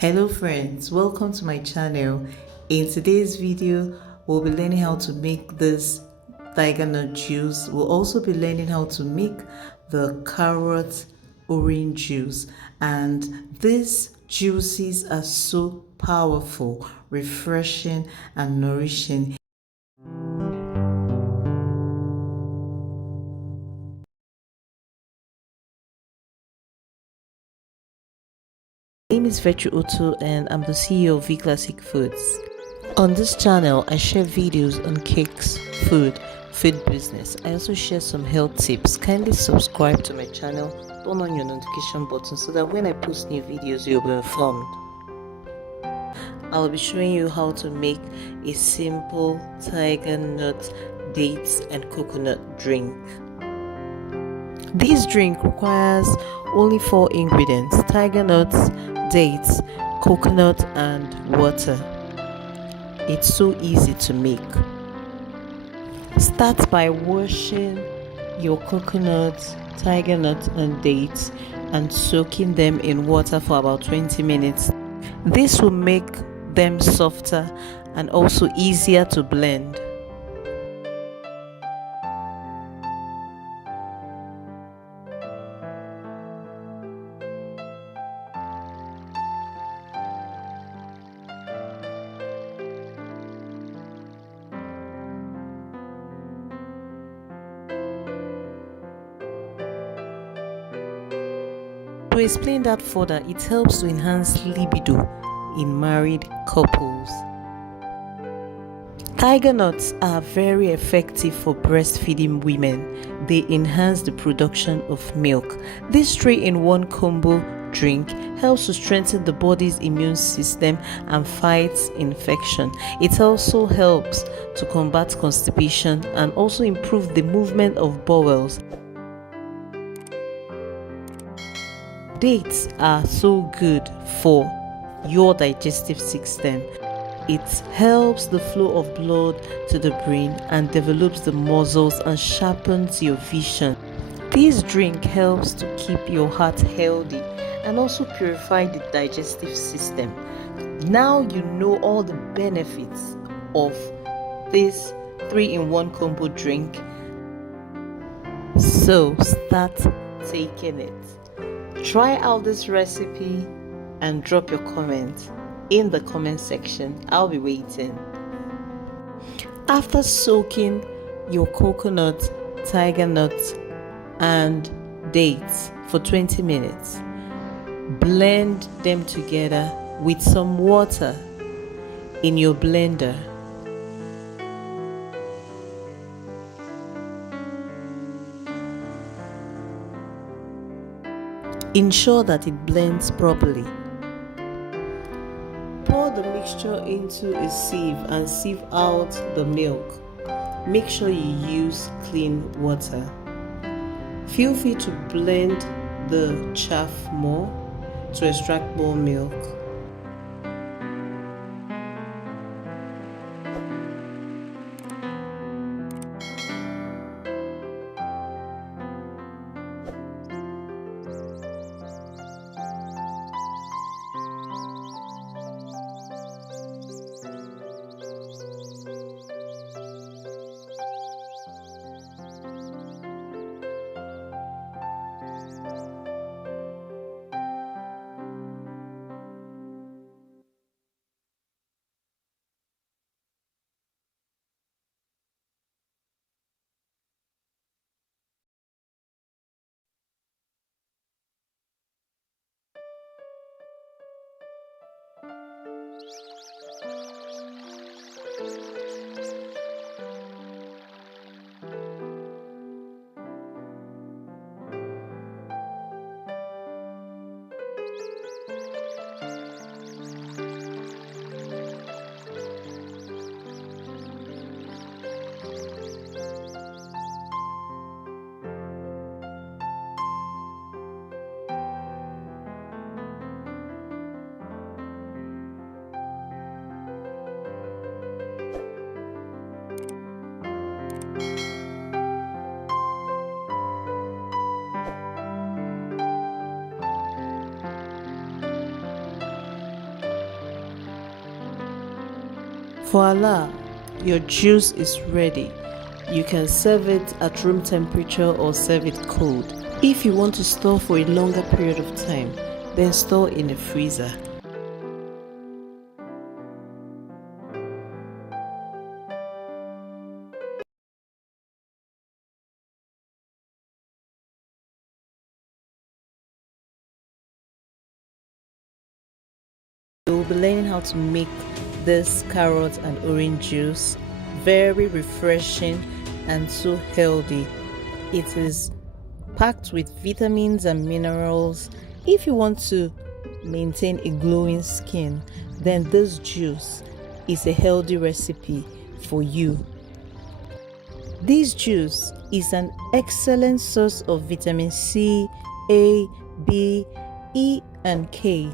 Hello friends, welcome to my channel. In today's video, we'll be learning how to make this Tigernut juice. We'll also be learning how to make the carrot orange juice. And these juices are so powerful, refreshing and nourishing. My name is Vetri Otto and I'm the CEO of V Classic Foods. On this channel, I share videos on cakes, food business. I also share some health tips. Kindly subscribe to my channel, turn on your notification button so that when I post new videos, you'll be informed. I'll be showing you how to make a simple tiger nut, dates and coconut drink. This drink requires only 4 ingredients: tiger nuts, dates, coconut and water. It's so easy to make. Start by washing your coconut, tiger nut and dates and soaking them in water for about 20 minutes. This will make them softer and also easier to blend. To explain that further, it helps to enhance libido in married couples. Tiger nuts are very effective for breastfeeding women. They enhance the production of milk. This 3-in-1 combo drink helps to strengthen the body's immune system and fights infection. It also helps to combat constipation and also improve the movement of bowels. Dates are so good for your digestive system. It helps the flow of blood to the brain and develops the muscles and sharpens your vision. This drink helps to keep your heart healthy and also purify the digestive system. Now you know all the benefits of this 3-in-1 combo drink. So start taking it. Try out this recipe and drop your comment in the comment section. I'll be waiting. After soaking your coconut, tiger nuts and dates for 20 minutes, blend them together with some water in your blender. Ensure that it blends properly. Pour the mixture into a sieve and sieve out the milk. Make sure you use clean water. Feel free to blend the chaff more to extract more milk. Voila! Your juice is ready. You can serve it at room temperature or serve it cold. If you want to store for a longer period of time, then store in a freezer. We'll be learning how to make this carrot and orange juice. Very refreshing and so healthy. It is packed with vitamins and minerals. If you want to maintain a glowing skin, then this juice is a healthy recipe for you. This juice is an excellent source of vitamin C, A, B, E, and K.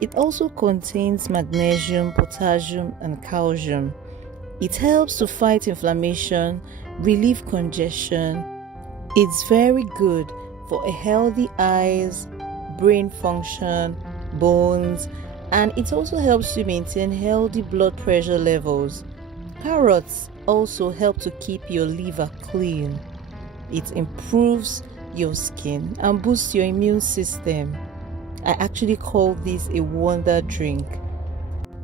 It also contains magnesium, potassium, and calcium. It helps to fight inflammation, relieve congestion. It's very good for a healthy eyes, brain function, bones, and it also helps to maintain healthy blood pressure levels. Carrots also help to keep your liver clean. It improves your skin and boosts your immune system. I actually call this a wonder drink.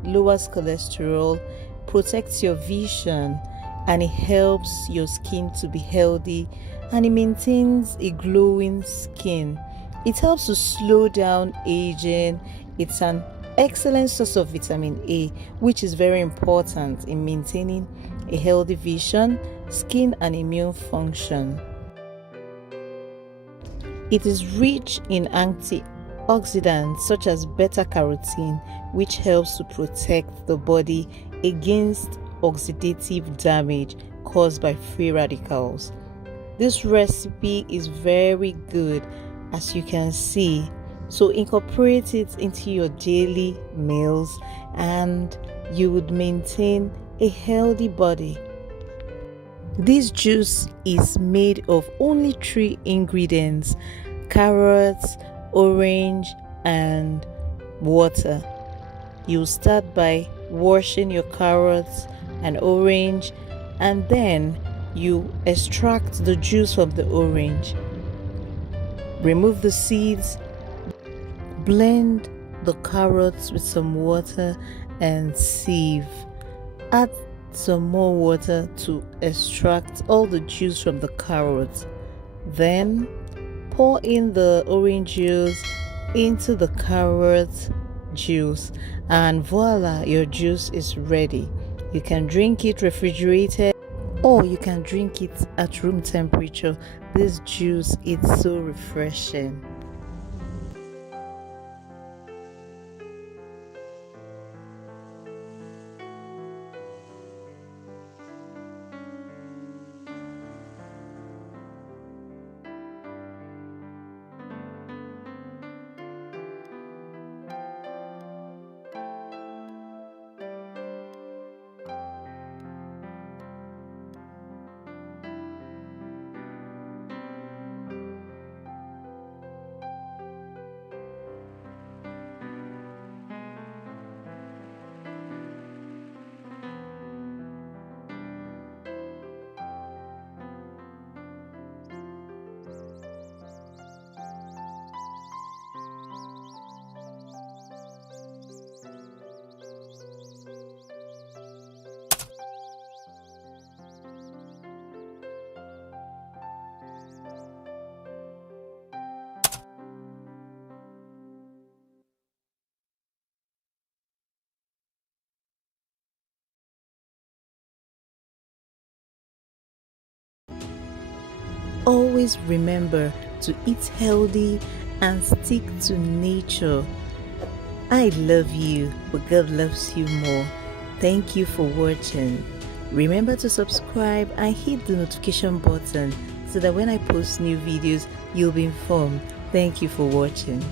Lowers cholesterol, protects your vision, and it helps your skin to be healthy, and it maintains a glowing skin. It helps to slow down aging. It's an excellent source of vitamin A, which is very important in maintaining a healthy vision, skin, and immune function. It is rich in antioxidants such as beta-carotene, which helps to protect the body against oxidative damage caused by free radicals. This recipe is very good, as you can see, so incorporate it into your daily meals and you would maintain a healthy body. This juice is made of only 3 ingredients: carrots, orange, and water. You start by washing your carrots and orange, and then you extract the juice from the orange. Remove the seeds, blend the carrots with some water and sieve. Add some more water to extract all the juice from the carrots. Then pour in the orange juice into the carrot juice, and voila, your juice is ready. You can drink it refrigerated or you can drink it at room temperature. This juice is so refreshing. Always remember to eat healthy and stick to nature. I love you, but God loves you more. Thank you for watching. Remember to subscribe and hit the notification button so that when I post new videos, you'll be informed. Thank you for watching.